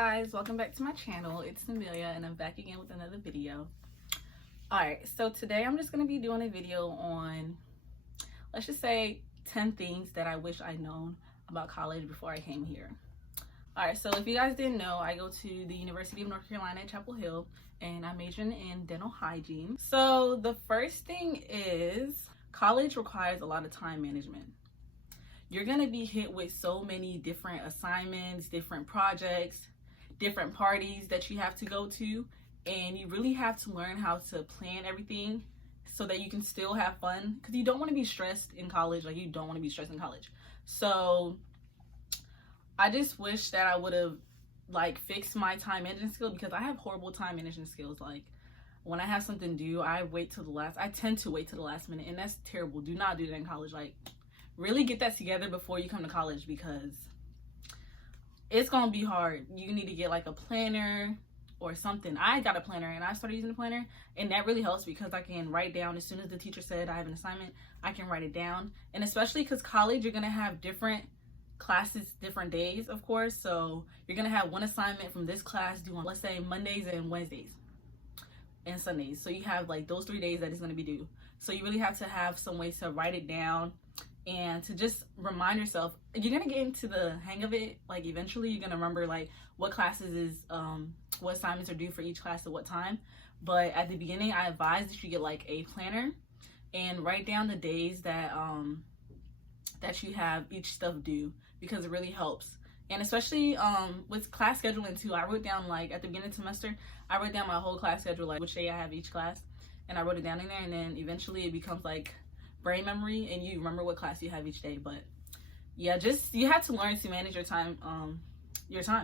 guys, welcome back to my channel. It's Amelia and I'm back again with another video. Alright, so today I'm just going to be doing a video on, let's just say, 10 things that I wish I'd known about college before I came here. Alright, so if you guys didn't know, I go to the University of North Carolina at Chapel Hill and I'm majoring in dental hygiene. So the first thing is, college requires a lot of time management. You're going to be hit with so many different assignments, different projects, different parties that you have to go to, and you really have to learn how to plan everything so that you can still have fun, because you don't want to be stressed in college. Like, you don't want to be stressed in college. So I just wish that I would have fixed my time management skill, because I have horrible time management skills. Like, when I have something due, I tend to wait till the last minute, and that's terrible. Do not do that in college. Like, really get that together before you come to college, because it's gonna be hard. You need to get like a planner or something. I got a planner and I started using a planner, and that really helps because I can write down as soon as the teacher said I have an assignment, I can write it down. And especially because college, you're gonna have different classes, different days, of course. So you're gonna have one assignment from this class due on, let's say, Mondays and Wednesdays and Sundays. So you have like those 3 days that is gonna be due. So you really have to have some ways to write it down and to just remind yourself. You're gonna get into the hang of it. Like, eventually you're gonna remember like what classes is what assignments are due for each class at what time. But at the beginning, I advise that you get like a planner and write down the days that that you have each stuff due, because it really helps. And especially with class scheduling too, I wrote down, like, at the beginning of the semester, I wrote down my whole class schedule, like which day I have each class, and I wrote it down in there, and then eventually it becomes like brain memory and you remember what class you have each day. But yeah, just, you have to learn to manage your time,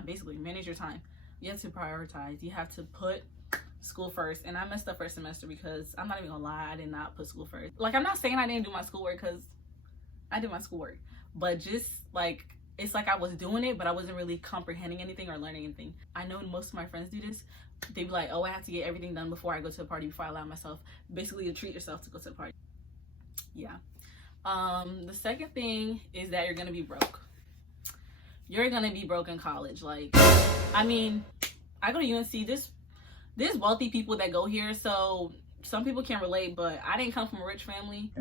basically manage your time. You have to prioritize. You have to put school first. And I messed up first semester because I'm not even gonna lie, I did not put school first. Like, I'm not saying I didn't do my schoolwork, because I did my schoolwork, but just like, it's like I was doing it, but I wasn't really comprehending anything or learning anything. I know most of my friends do this. They be like, oh, I have to get everything done before I go to a party, before I allow myself basically to treat yourself to go to a party. Yeah. The second thing is that you're gonna be broke. You're gonna be broke in college. Like, I mean, I go to UNC. There's wealthy people that go here, so some people can relate, but I didn't come from a rich family.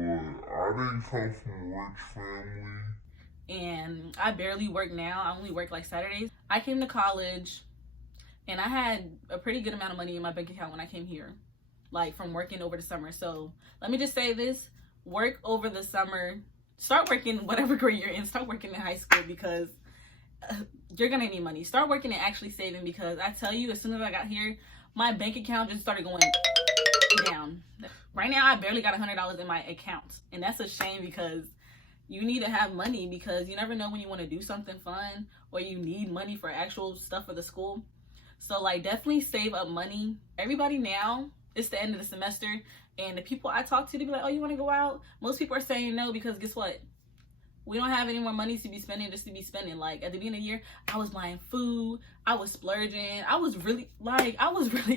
And I barely work now. I only work like Saturdays. I came to college and I had a pretty good amount of money in my bank account when I came here, like from working over the summer. So let me just say this: work over the summer. Start working whatever grade you're in. Start working in high school, because you're gonna need money. Start working and actually saving, because I tell you, as soon as I got here, my bank account just started going down. Right now, I barely got $100 in my account, and that's a shame, because you need to have money, because you never know when you want to do something fun or you need money for actual stuff for the school. So like, definitely save up money. Everybody now, it's the end of the semester, and the people I talk to, they be like, oh, you want to go out? Most people are saying no, because guess what? We don't have any more money to be spending just to be spending. Like, at the beginning of the year, I was buying food, I was splurging, I was really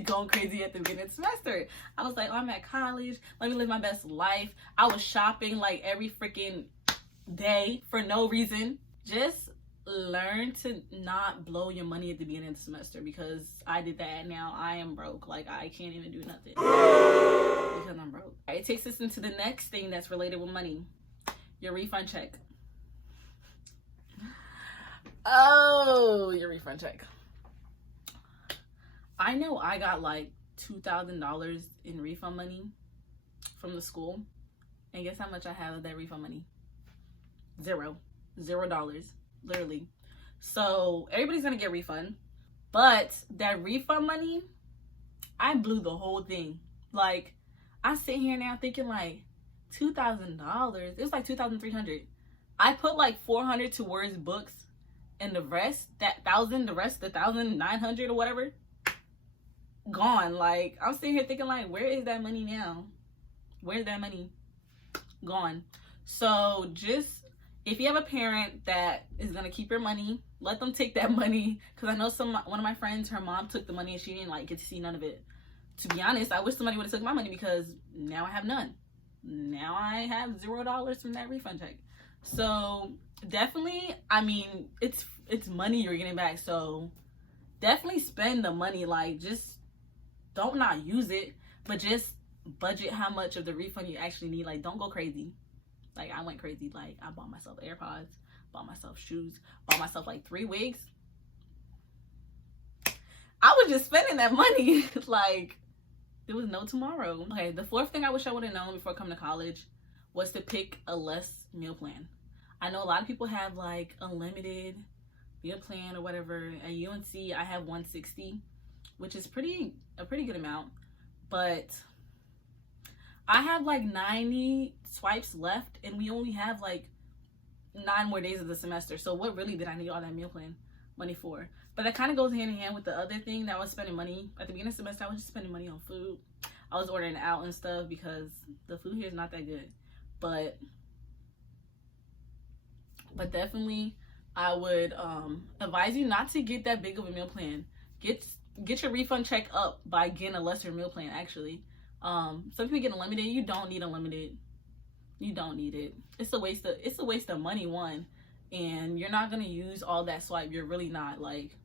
going crazy at the beginning of the semester. I was like, oh, I'm at college, let me live my best life. I was shopping like every freaking day for no reason. Just learn to not blow your money at the beginning of the semester, because I did that, and now I am broke. Like, I can't even do nothing because I'm broke. It takes us into the next thing that's related with money: your refund check. Oh, your refund check. I know I got like $2,000 in refund money from the school, and guess how much I have of that refund money? $0, literally. So everybody's gonna get a refund, but that refund money, I blew the whole thing. Like, I sit here now thinking like $2,000. It was like $2,300. I put like $400 towards books, and the rest, the $1,900 or whatever, gone. Like, I'm sitting here thinking like, where is that money now? Where's that money? Gone. So just, if you have a parent that is gonna keep your money, let them take that money. Because I know one of my friends, her mom took the money and she didn't like get to see none of it. To be honest, I wish somebody would have took my money, because now I have none. Now I have $0 from that refund check. So definitely, I mean, it's money you're getting back, so definitely spend the money. Like, just don't not use it, but just budget how much of the refund you actually need. Like, don't go crazy. Like, I went crazy. Like, I bought myself AirPods, bought myself shoes, bought myself like 3 wigs. I was just spending that money like there was no tomorrow. Okay, the 4th thing I wish I would have known before coming to college was to pick a less meal plan. I know a lot of people have like unlimited meal plan or whatever. At UNC, I have 160, which is a pretty good amount. But I have like 90 swipes left, and we only have like 9 more days of the semester. So what really did I need all that meal plan money for? But that kind of goes hand in hand with the other thing that I was spending money. At the beginning of the semester, I was just spending money on food. I was ordering out and stuff because the food here is not that good. But definitely, I would advise you not to get that big of a meal plan. Get your refund check up by getting a lesser meal plan, actually. Some people get unlimited. You don't need unlimited. You don't need it. It's a waste of money, one. And you're not going to use all that swipe. You're really not. Like,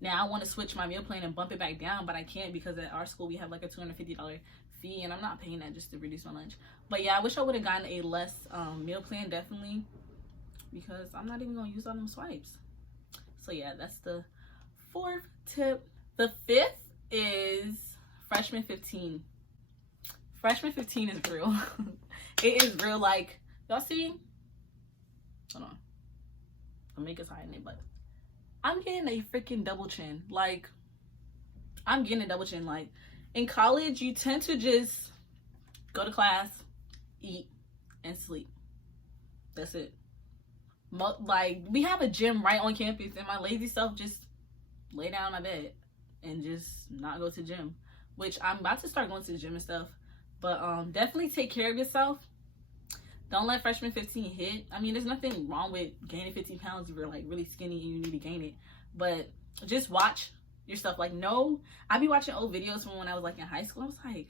now I want to switch my meal plan and bump it back down, but I can't because at our school we have like a $250 fee, and I'm not paying that just to reduce my lunch. But yeah, I wish I would have gotten a less meal plan, definitely, because I'm not even going to use all them swipes. So yeah, that's the 4th tip. The 5th is freshman 15. Freshman 15 is real. It is real. Like, y'all see? Hold on. The maker's hiding it, but I'm getting a freaking double chin. Like, I'm getting a double chin. Like, in college, you tend to just go to class, eat, and sleep. That's it. Like, we have a gym right on campus, and my lazy self just lay down on my bed and just not go to the gym, which I'm about to start going to the gym and stuff. But definitely take care of yourself. Don't let freshman 15 hit. I mean, there's nothing wrong with gaining 15 pounds if you're like really skinny and you need to gain it. But just watch your stuff. Like, no, I be watching old videos from when I was like in high school. I was like,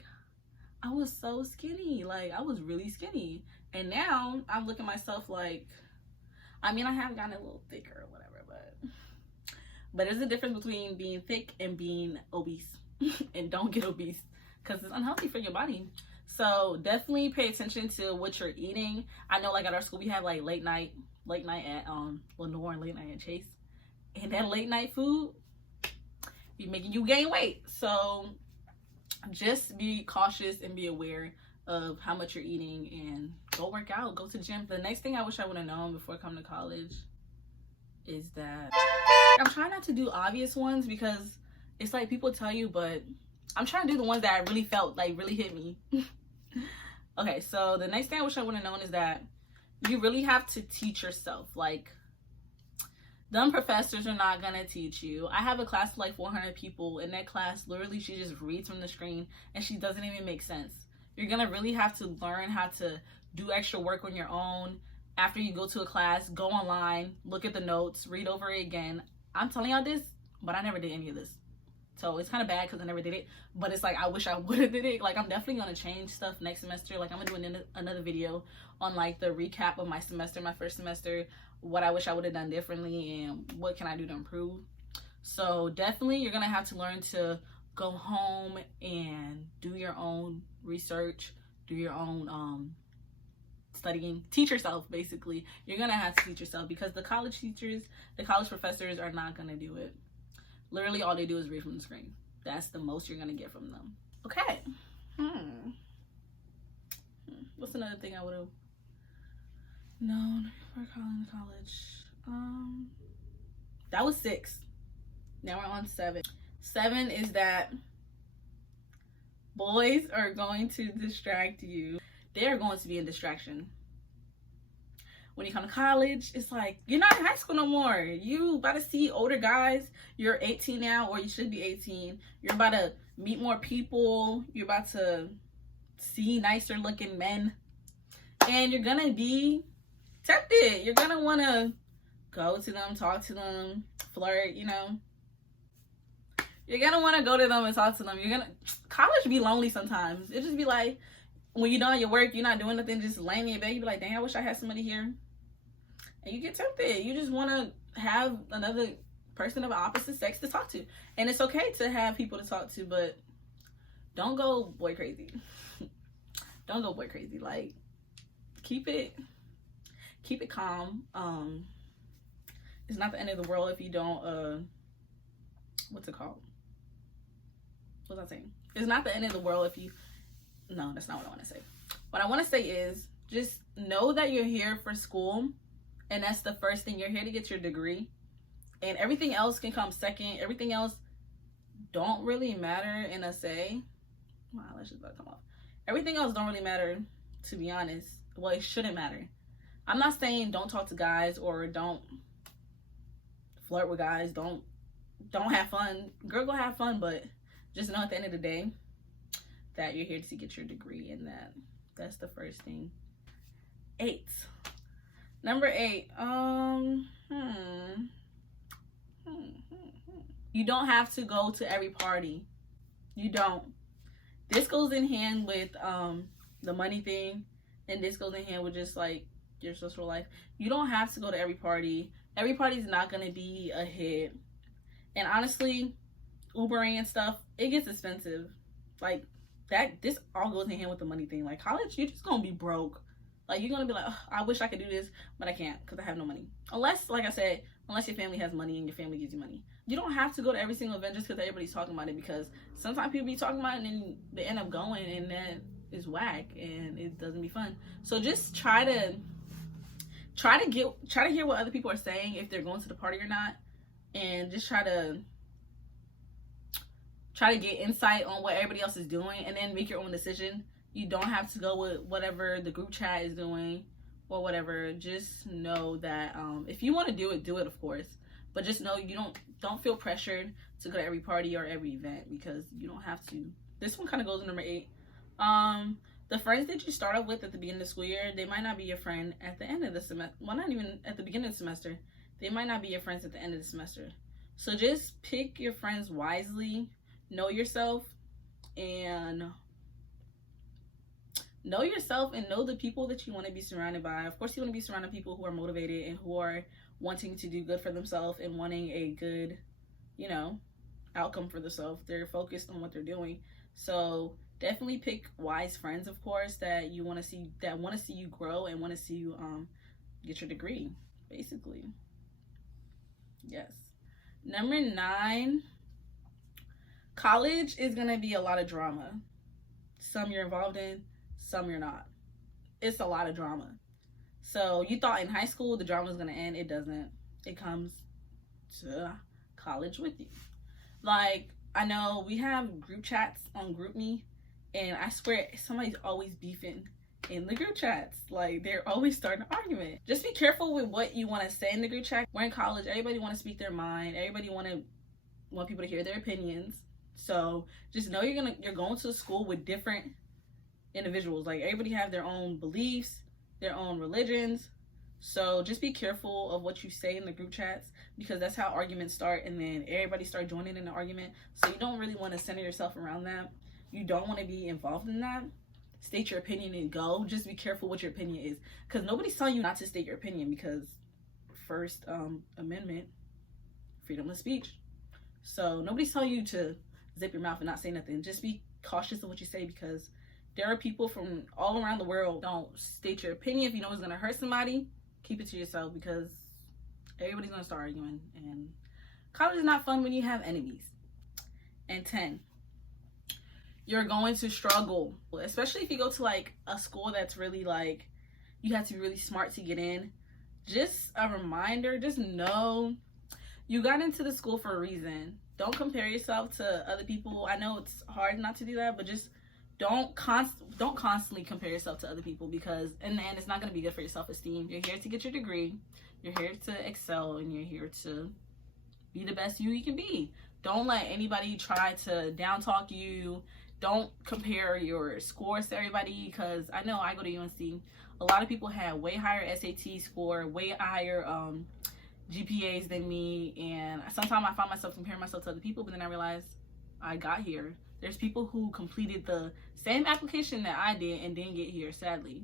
I was so skinny. Like, I was really skinny. And now I'm looking at myself like, I mean, I have gotten a little thicker or whatever, but there's a difference between being thick and being obese. And don't get obese because it's unhealthy for your body. So definitely pay attention to what you're eating. I know, like, at our school we have like late night at Lenore and late night at Chase, and that late night food be making you gain weight. So just be cautious and be aware of how much you're eating, and go work out, go to the gym. The next thing I wish I would have known before coming to college is that I'm trying not to do obvious ones because it's like people tell you, but I'm trying to do the ones that I really felt like really hit me. Okay, so the next thing I wish I would have known is that you really have to teach yourself. Like, them professors are not gonna teach you. I have a class of like 400 people. In that class, literally, she just reads from the screen and she doesn't even make sense. You're gonna really have to learn how to do extra work on your own. After you go to a class, go online, look at the notes, read over it again. I'm telling y'all this, but I never did any of this. So it's kind of bad because I never did it. But it's like, I wish I would have did it. Like, I'm definitely going to change stuff next semester. Like, I'm going to do another video on like the recap of my semester, my first semester, what I wish I would have done differently, and what can I do to improve. So definitely you're going to have to learn to go home and do your own research, do your own studying, teach yourself. Basically, you're going to have to teach yourself because the college teachers, the college professors are not going to do it. Literally, all they do is read from the screen. That's the most you're going to get from them. Okay. What's another thing I would have known before calling college? That was 6. Now we're on 7. 7 is that boys are going to distract you. They are going to be a distraction. When you come to college, it's like, you're not in high school no more. You about to see older guys. You're 18 now, or you should be 18. You're about to meet more people. You're about to see nicer looking men. And you're going to be tempted. You're going to want to go to them, talk to them, flirt, you know. You're going to want to go to them and talk to them. College be lonely sometimes. It just be like, when you're done your work, you're not doing nothing, just laying in your bed. You be like, dang, I wish I had somebody here. And you get tempted. You just want to have another person of opposite sex to talk to. And it's okay to have people to talk to, but don't go boy crazy. Don't go boy crazy. Like, keep it calm. It's not the end of the world if you don't what's it called? What was I saying? It's not the end of the world if you, no, that's not what I want to say. What I want to say is just know that you're here for school, and that's the first thing. You're here to get your degree, and everything else can come second. Everything else don't really matter in a say. Wow, that's just about to come off. Everything else don't really matter, to be honest. Well, it shouldn't matter. I'm not saying don't talk to guys or don't flirt with guys. Don't have fun. Girl, go have fun, but just know at the end of the day that you're here to get your degree, and that's the first thing. 8. Number 8. You don't have to go to every party. You don't. This goes in hand with the money thing, and this goes in hand with just like your social life. You don't have to go to every party. Every party's not gonna be a hit. And honestly, Ubering and stuff, it gets expensive. Like that, this all goes in hand with the money thing. Like college, you're just gonna be broke. Like you're gonna be like, oh, I wish I could do this, but I can't because I have no money. Unless, like I said, unless your family has money and your family gives you money. You don't have to go to every single event just because everybody's talking about it, because sometimes people be talking about it and then they end up going and that is whack and it doesn't be fun. So just try to hear what other people are saying if they're going to the party or not, and just try to get insight on what everybody else is doing, and then make your own decision. You don't have to go with whatever the group chat is doing or whatever. Just know that if you want to do it, of course. But just know you don't feel pressured to go to every party or every event, because you don't have to. This one kind of goes to number 8. The friends that you start off with at the beginning of the school year, they might not be your friend at the end of the semester. Well, not even at the beginning of the semester. They might not be your friends at the end of the semester. So just pick your friends wisely. Know yourself and know the people that you want to be surrounded by. Of course, you want to be surrounded by people who are motivated and who are wanting to do good for themselves and wanting a good, outcome for themselves. They're focused on what they're doing. So definitely pick wise friends, of course, that you want to see, that want to see you grow and want to see you get your degree, basically. Yes. Number 9. College is going to be a lot of drama. Some you're involved in, some you're not. It's a lot of drama. So you thought in high school the drama was going to end. It doesn't. It comes to college with you. Like, I know we have group chats on GroupMe, and I swear somebody's always beefing in the group chats. Like, they're always starting an argument. Just be careful with what you want to say in the group chat. We're in college. Everybody want to speak their mind. Everybody want people to hear their opinions. So just know you're going to school with different individuals. Like, everybody have their own beliefs, their own religions. So just be careful of what you say in the group chats, because that's how arguments start, and then everybody start joining in the argument. So you don't really want to center yourself around that. You don't want to be involved in that. State your opinion and go. Just be careful what your opinion is, because nobody's telling you not to state your opinion, because First Amendment, freedom of speech. So nobody's telling you to zip your mouth and not say nothing. Just be cautious of what you say, because there are people from all around the world. Don't state your opinion. If you know it's going to hurt somebody, keep it to yourself, because everybody's going to start arguing, and college is not fun when you have enemies. And 10, you're going to struggle, especially if you go to like a school that's really like, you have to be really smart to get in. Just a reminder, just know you got into the school for a reason. Don't compare yourself to other people. I know it's hard not to do that, but just don't constantly compare yourself to other people, because in the end, it's not going to be good for your self-esteem. You're here to get your degree. You're here to excel, and you're here to be the best you can be. Don't let anybody try to down talk you. Don't compare your scores to everybody, because I know I go to UNC. A lot of people have way higher SAT score, way higher GPAs than me, and sometimes I find myself comparing myself to other people, but then I realize I got here. There's people who completed the same application that I did and didn't get here, sadly.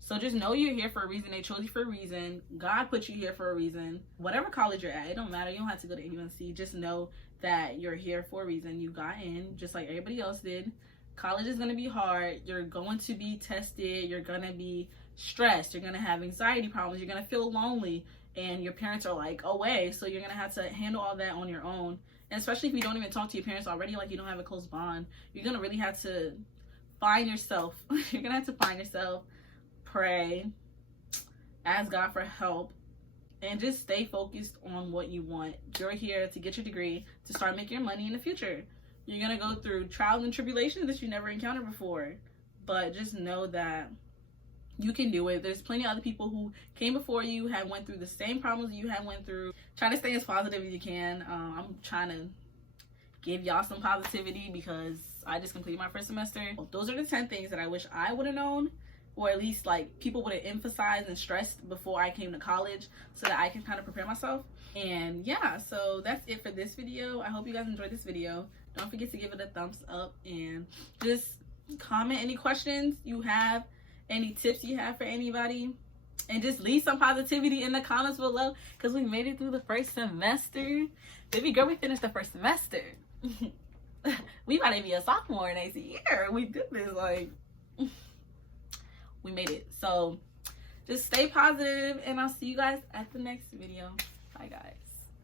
So just know you're here for a reason. They chose you for a reason. God put you here for a reason. Whatever college you're at, it don't matter. You don't have to go to UNC. Just know that you're here for a reason. You got in just like everybody else did. College is going to be hard. You're going to be tested. You're going to be stressed. You're going to have anxiety problems. You're going to feel lonely. And your parents are like away. So you're going to have to handle all that on your own. And especially if you don't even talk to your parents already, like you don't have a close bond, you're going to really have to find yourself. You're going to have to find yourself. Pray, ask God for help, and just stay focused on what you want. You're here to get your degree, to start making your money in the future. You're going to go through trials and tribulations that you never encountered before, but just know that you can do it. There's plenty of other people who came before you, have went through the same problems you have went through. Try to stay as positive as you can. I'm trying to give y'all some positivity because I just completed my first semester. Those are the 10 things that I wish I would have known, or at least like people would have emphasized and stressed before I came to college, so that I can kind of prepare myself. And yeah, so that's it for this video. I hope you guys enjoyed this video. Don't forget to give it a thumbs up, and just comment any questions you have, any tips you have for anybody, and just leave some positivity in the comments below, because we made it through the first semester. Baby girl, we finished the first semester. We might be a sophomore next year. We did this, like, we made it. So just stay positive, and I'll see you guys at the next video. Bye guys.